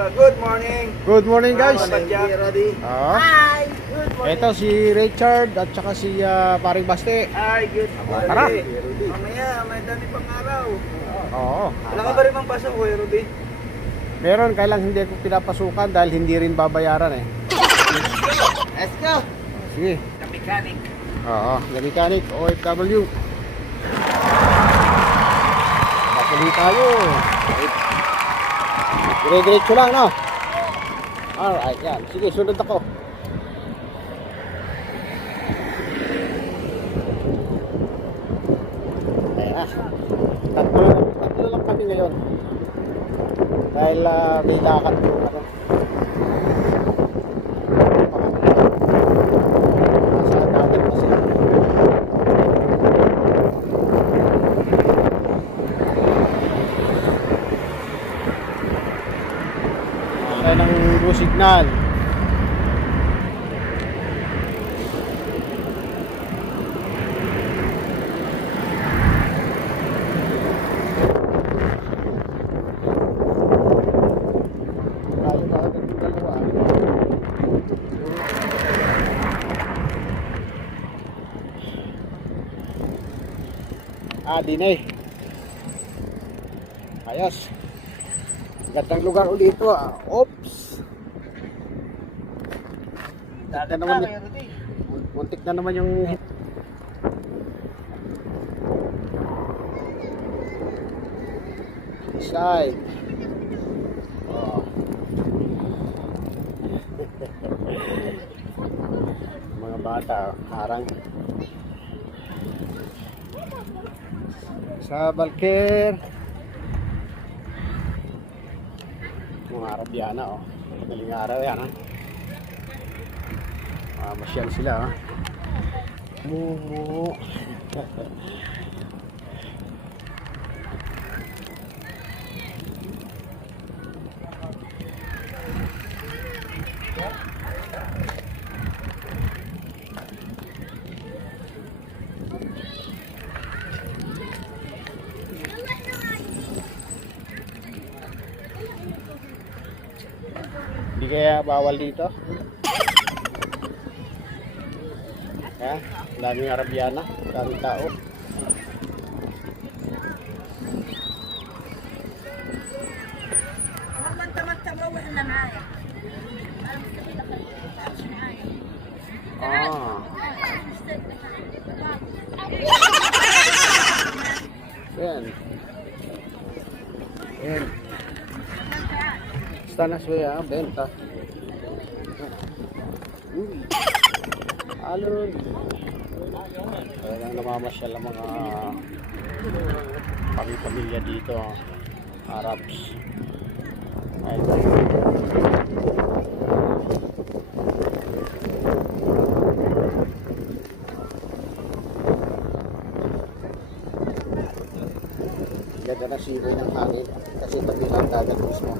Good morning. Good morning guys. Hi. Good morning. Ito si Richard at saka si paring Baste. Hi, good morning. Tara. Mamaya, may dami pang araw. Oo. Wala ka ba rin mang pasok, Kuya Rudy? Meron, kailang hindi ko pinapasukan dahil hindi rin babayaran eh. Let's go. Sige. The mechanic. Oo, the mechanic, OFW. Patuloy tayo. Dire-diretso lang, no? Alright, yan. Sige, sunod ako. Ayan. Tatlo lang kami ngayon. Dahil may lakad po ako. Nasa dagat kasi. Kaya ng blue signal. Dinay. Ayos. Gandang lugar ulit ito. Oops. Dagat na, Kuya Rudy. Muntik na naman yung side. Oh. Mga bata, harang. Sa Balker. Mga Arabiana, oh. Galing araw yan, ha. Masyal sila, ha. Mumu. Hindi kaya bawal dito? Ha? Daming Arabiana, daming tao. Ah. Yan. Yan. Stanas ya, benta. Alon. Kaya namamasyal ang mga pamilya dito, Arabs. Ayun. Ganda na sibo ng hangin kasi tabi lang dagat mismo.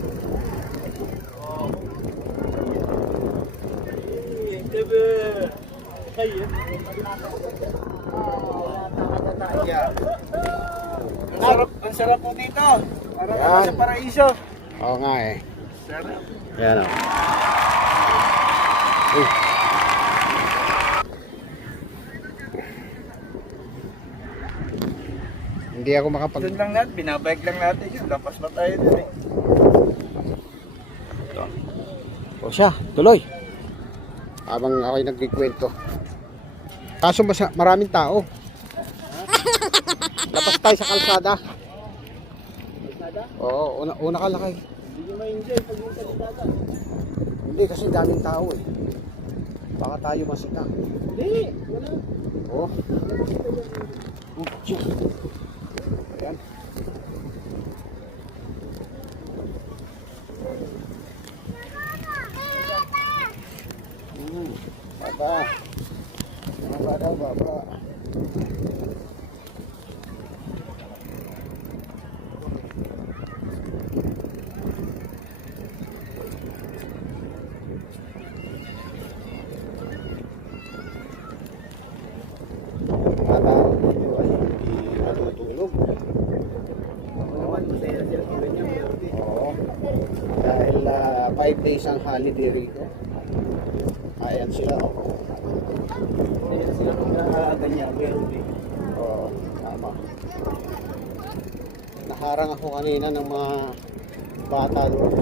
MTB. Ang sarap po dito. Para naman sa paraiso. Oo nga eh. Sarap. Yan o. Hindi ako makapag... Doon lang natin, binabike lang natin yun. Lapas na tayo dun eh. Ito. O siya, tuloy. Habang ako'y nagkikwento. Kaso maraming tao. Lapas tayo sa kalsada. Kalsada? Oo, una ka lakay. Hindi nyo ma-enjoy pag yung kalsada. Hindi kasi daming tao eh. Baka tayo masika. Hindi, wala. Oo. Ayan. Baba. Baba daw, baba. Dahil 5 days ang holiday rito. Ayan sila. Oh. Ayan sila kung ganyan. Oo, tama. Naharang ako kanina ng mga bata doon.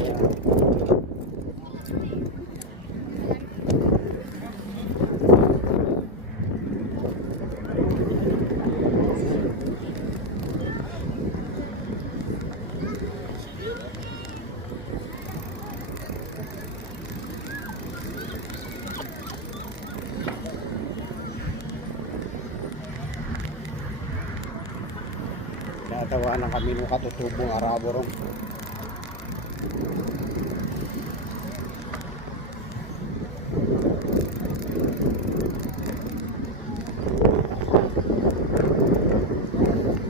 Natawanan kami ng katutubong Arabo ron.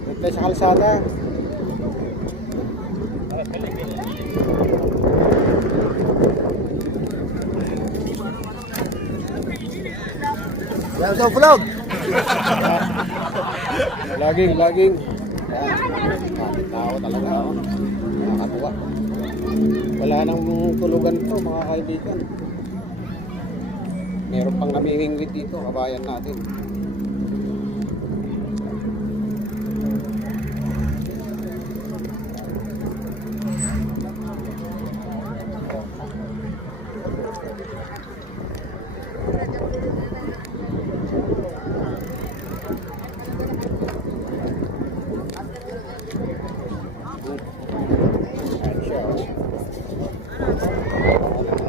Ito sa kalsada. Yan sa vlog. Laging. Yan. Kapit tao talaga. Nakakatuwa. Wala nang tulugan to mga kaibigan. Meron pang namimingwit dito, kabayan natin.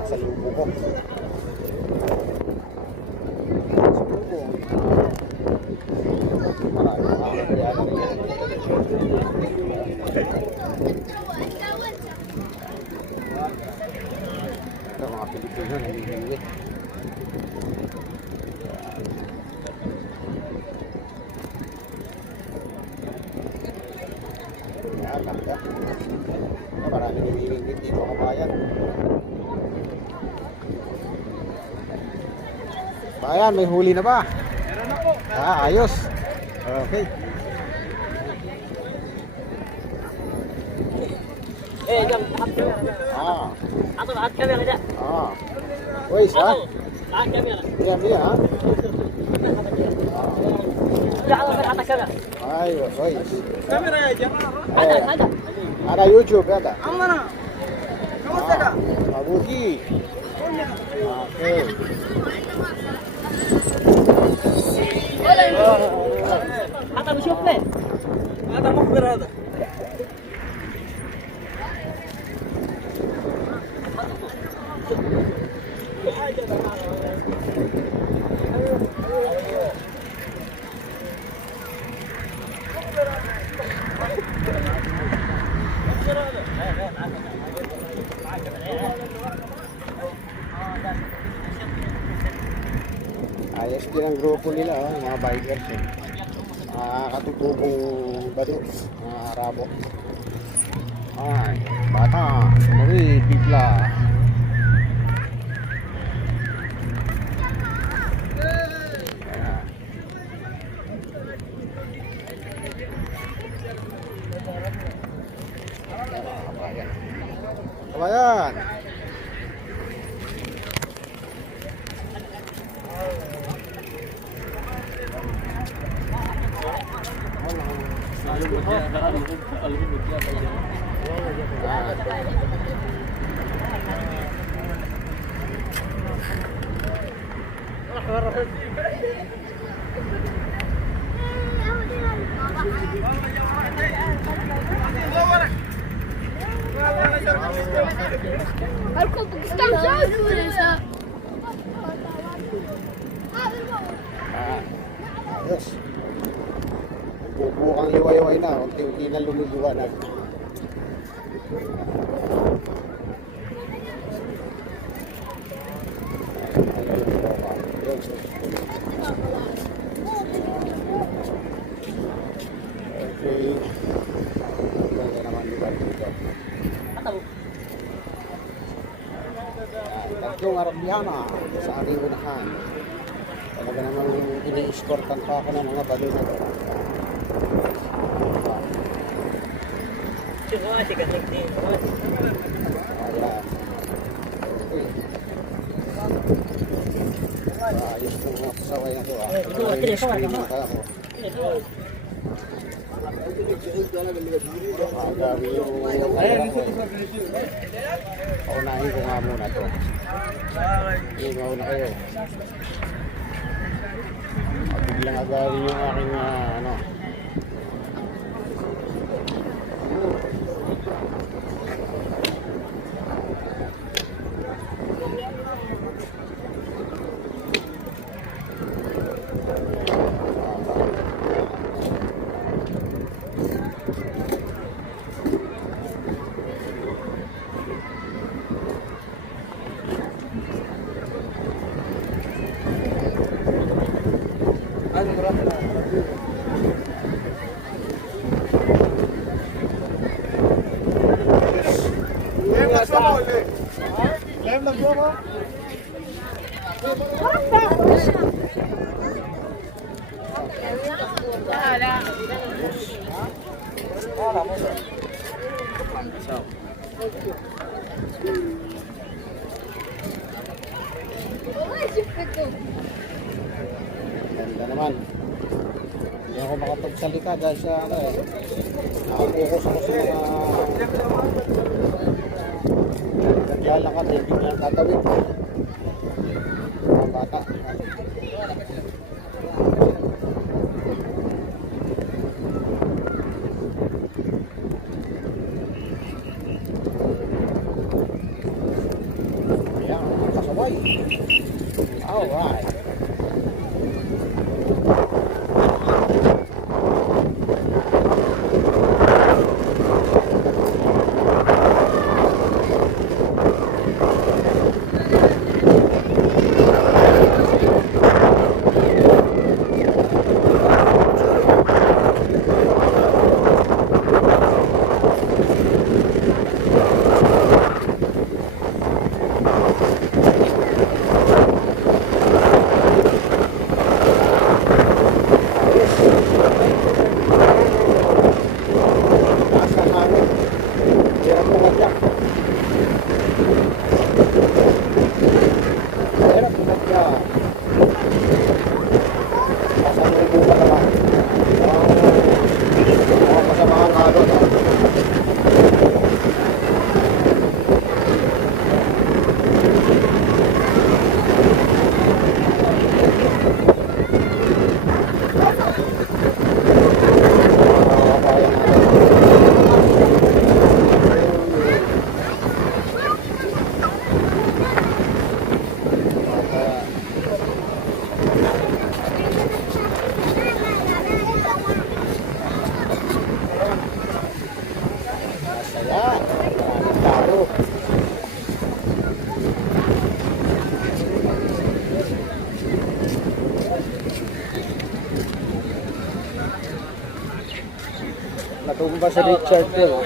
Sa lubo ko. Ito mga Pilipino namimingwit. Yan, ganda. Maraming namimingwit dito kabayan. Bayan, may huli na ba? Meron na po. Ayos. Okay. Jam Atau lahat kami ang dyan. Wais, ha? Lahat kami ang Iya, ha? Diyan ako atas kami. Ayos, wais. Camera ya dyan. Ada. Ada YouTube, ada. Ang mana? Kamusta ka? Mabuti. Okay. Hata بشوف ليه. هذا مخبر هذا. Ayos din ang grupo nila, mga bikers. Katutubong badut, mga Arabo. Ay, bata, sumawi, bigla. Kabayan. Halko Pakistan sa Ayos. Bubukang liwayway na, unti-unti na lumiliwanag. Okay. Ganda naman lugar dito. Tatlong Arabiana sa aking unahan. Talaga namang ini-escortan pa ako ng mga balon na doon. Semua sih kan tinggi. Ayan. Mga pasaway na to ah. Gawin yung paunahin ko nga muna to. Ingaw na kayo. Biglang agawin yung aking ano. Ganda naman. Hindi ako makapagsalita dahil sa ano eh. Nakapokus ako sa mga naglalakad eh. Hindi lang tatawid. Mga bata. Ayan, kasabay. Alright. Natumba sa Richard ko.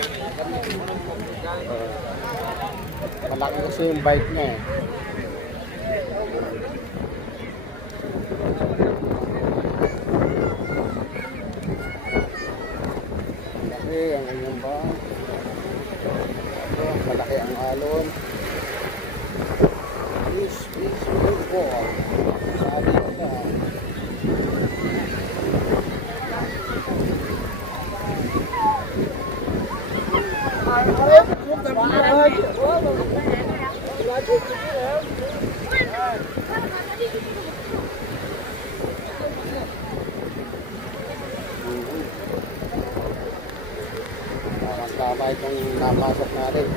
Malaki kasi yung bike niya eh. Malaki ang kanyang bike. Malaki ang alon. This is football. Sabi ko na. Tama itong napasok natin.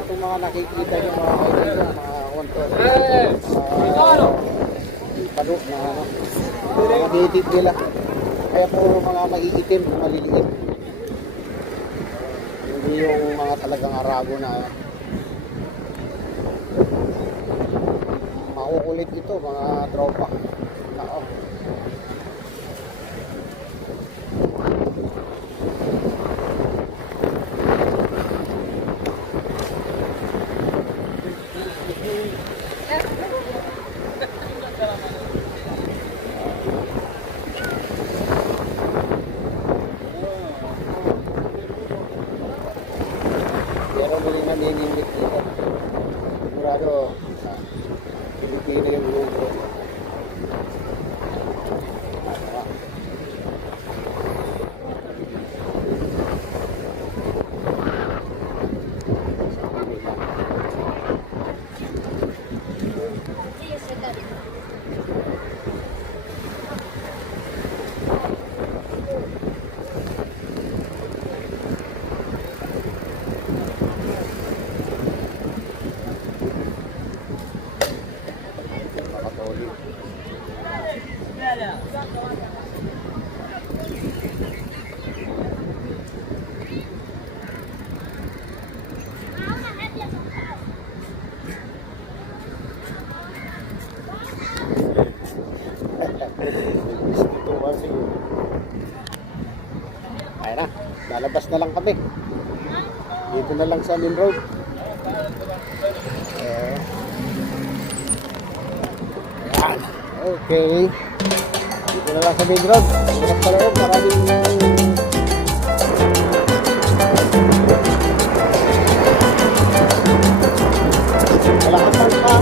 Itong mga nakikita niyo mga kaibigan, mga kontor, padok na mga bibig nila. Kaya puro mga maiitim, maliliit. Hindi yung mga talagang arabo na makukulit ito, mga tropa. Oo. Pero muli naninimik dito. Sigurado, Pilipino yung grupo. Makatuli. Gusto kasi. Ayun na, lalabas na lang kami. Dito na lang sa main road. Ayan. Okay. Dito na lang sa main road. Ingat pa rin. Maraming kalahatan pa.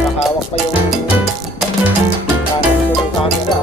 Nakahawak pa yung kanan ko ng camera.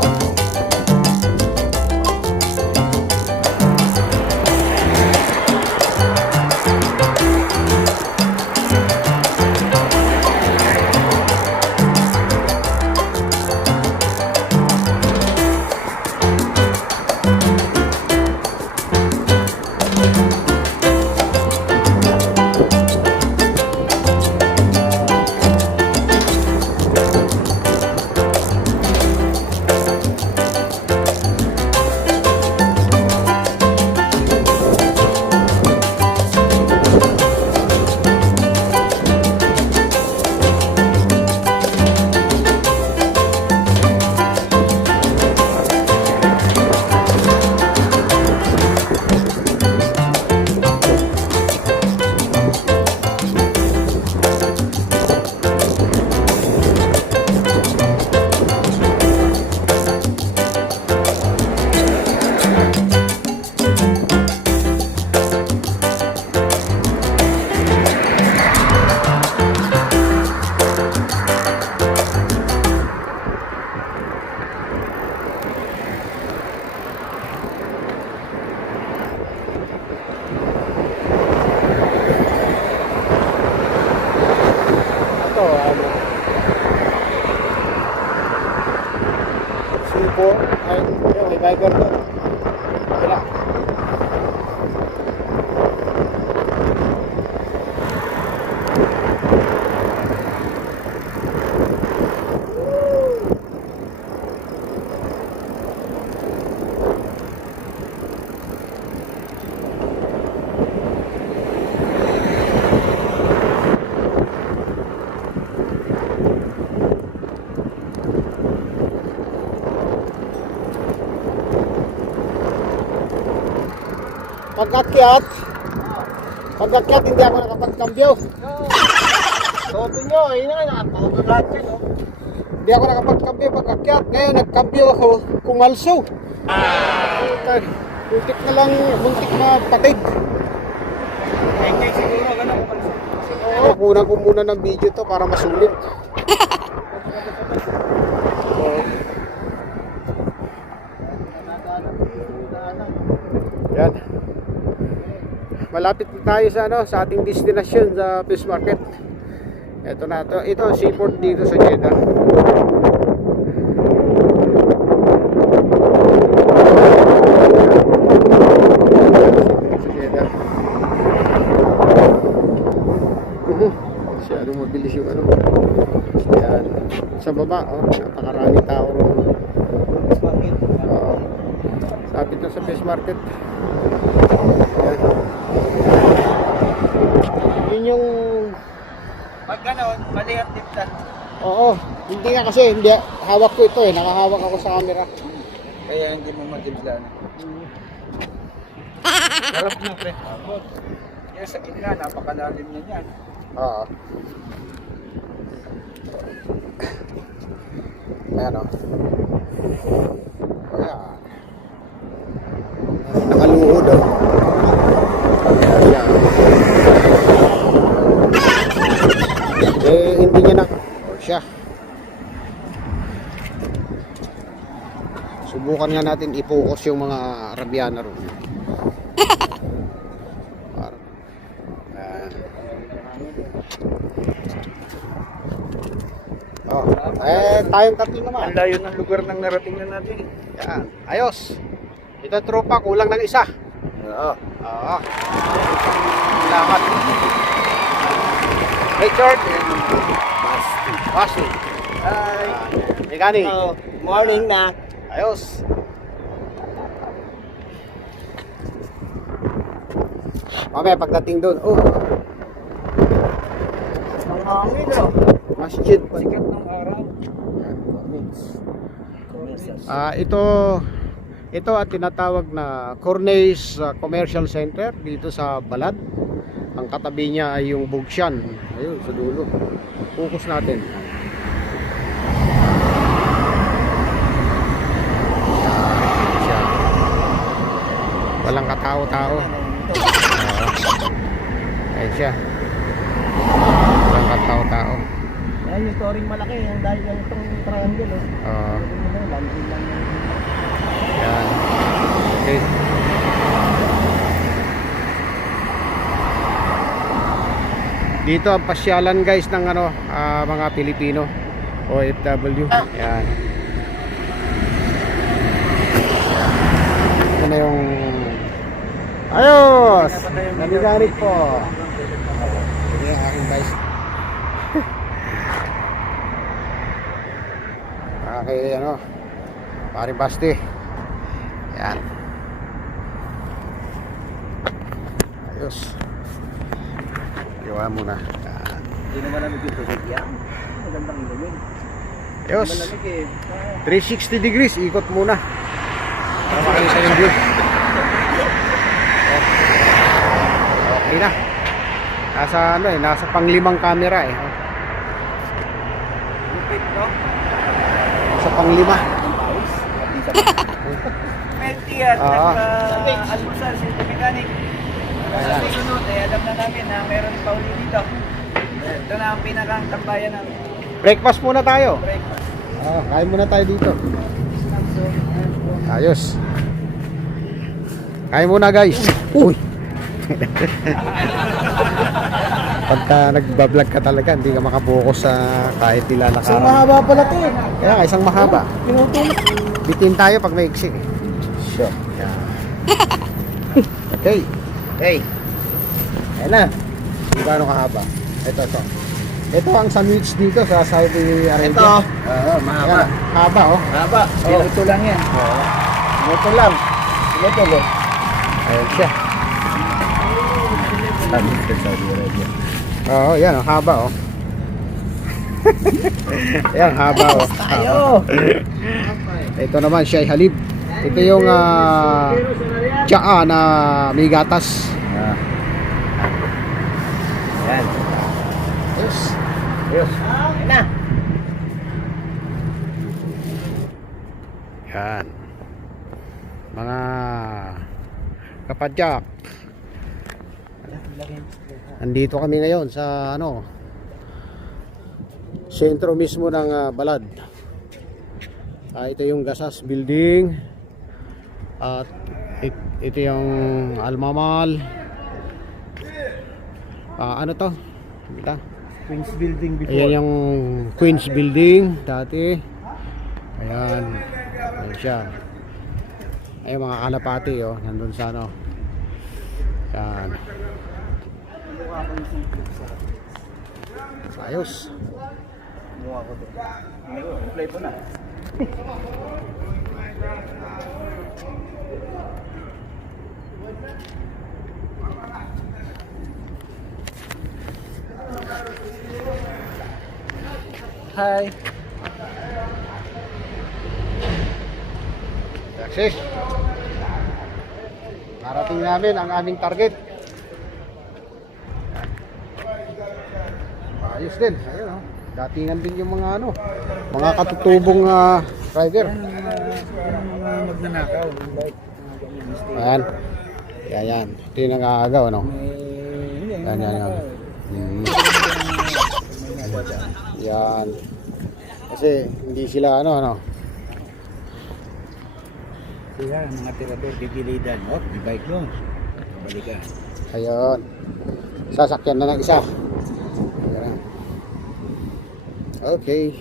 Sipo, ay, may biker doon. Wala. Pag-akyat, hindi ako nakapagkambyo. Todo nyo, ayun na, nakatodo lahat yan, oh. Hindi ako nakapagkambyo pag-akyat. Ngayon, nagkambyo ako kumalso. Muntik na patid. Kaya siguro, gano'n. Oo, kunan ko muna ng video to para masulit. Yan. Malapit na tayo sa sa ating destination sa fish market. Ito na to. Ito ang seaport dito sa Jeddah. Sa Jeddah. Masyadong mabilis yung Yan. Sa baba, napakarami tao ron. Sapit na sa fish market. Yan. Yun yung... Pag gano'n, mali ang tiptan. Oo, hindi nga kasi, hindi, hawak ko ito nakahawak ako sa camera. Kaya hindi mo matiblan. Sarap na, pre. Kaya sa gitna, napakalalim na yan. Oo. Ayan o. Ayan. Nakaluhod o. Ayan. Hindi niya na. O siya. Subukan nga natin i-focus yung mga Arabiana ron. Tayong tatlo naman. Ang layo ng lugar ng narating na natin. Yan. Ayos. Ito tropa, kulang ng isa. Oo. Oo. Salamat. Richard. Basti. Hi. Mekani. Morning na. Ayos. Mamaya pagdating doon. Ang hangin o. Masjid. Sikat ng araw. Ito at tinatawag na Corniche Commercial Center dito sa Balad. Ang katabi niya ay yung Bugsyan. Ayun, sa dulo. Focus natin. Siya. Walang katao-tao. Ayun siya. Walang katao-tao. Ayan yung storing malaki, yung dahil yung itong triangle. Yan. Okay. Dito ang pasyalan guys ng mga Pilipino OFW. Yan. Ito na yung ayos. Namigarit po. Ito yung aking guys. Okay, Pare Basti. Yan. Ayos. Iwa muna. Hindi naman namin dito yan. Magandang inumin. Ayos. Malamig eh. 360 degrees. Ikot muna. Para makita yung view. Okay na. Nasa panglimang camera eh. Sa panglima. Melty at nag-almusal si mechanic. Sa susunod, alam na namin na meron pa uli dito. Ito na ang pinakang tambayan namin. Breakfast muna tayo. Breakfast. Kain muna tayo dito. Ayos. Kain muna guys. Uy. Pagka nagbablog ka talaga, hindi ka makapokus sa kahit nilalakaran. Isang mahaba pala ito eh. Kaya nga, isang mahaba. Pinutulog. Bitin tayo pag may iksik eh. Sure. Okay. Hey. Ayan na. Gaano kahaba? Ito. Ito ang sandwich dito sa Saudi Arabia. Ito. Oo, mahaba. Ayan, haba oh. Mahaba. Pinuto lang yan. Pinuto lang. Pinuto. Ayan siya. Saudi Arabia. Oo, yan oh, haba oh. Ayan, haba oh. Tayo. Ito naman siya ay halib. Ito yung tsaa na may gatas. Yan. Yes. Ayos. Yan na. Yan. Mga kapadyak. Andito kami ngayon sa ano, sentro mismo ng Balad. Ito yung Gasas Building. At ito yung Almamal. Ano to? Ito. Queen's Building before. Ayan yung Queen's Building dati. Ayan. Ayan siya. Ayan mga kalapati oh, nandun sa ano. Ayan. Ayos. Mukha ko doon. Play po na. Hi. Taxi. Narating namin ang aming target. Ayos din. Ayun oh. Datingan din yung mga ano, mga katutubong driver. Mga magnanakaw. Ayan. Ayan. Ito yung nag-aagaw ano. Yan, yan, yan. Yan. Kasi hindi sila ano. Sila mga tirador gigilidan. Oh, di bike mo. Balikan. Ayun. Sasakyan na ng isa. Ayan. Okay.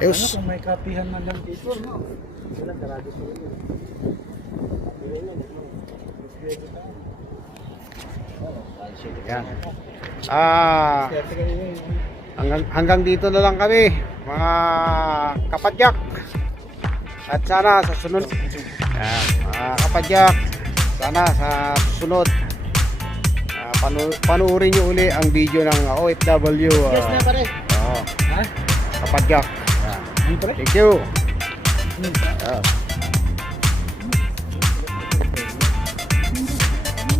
Ayos. Ano kung may kapihan man lang dito, no? Sila karado sila. Yan. Hanggang dito na lang kami, mga kapadyak. At sana sa sunod, yan, mga kapadyak, sana sa susunod, panuorin nyo uli ang video ng OFW. Yes na pare. Kapadyak. Yan. Thank you.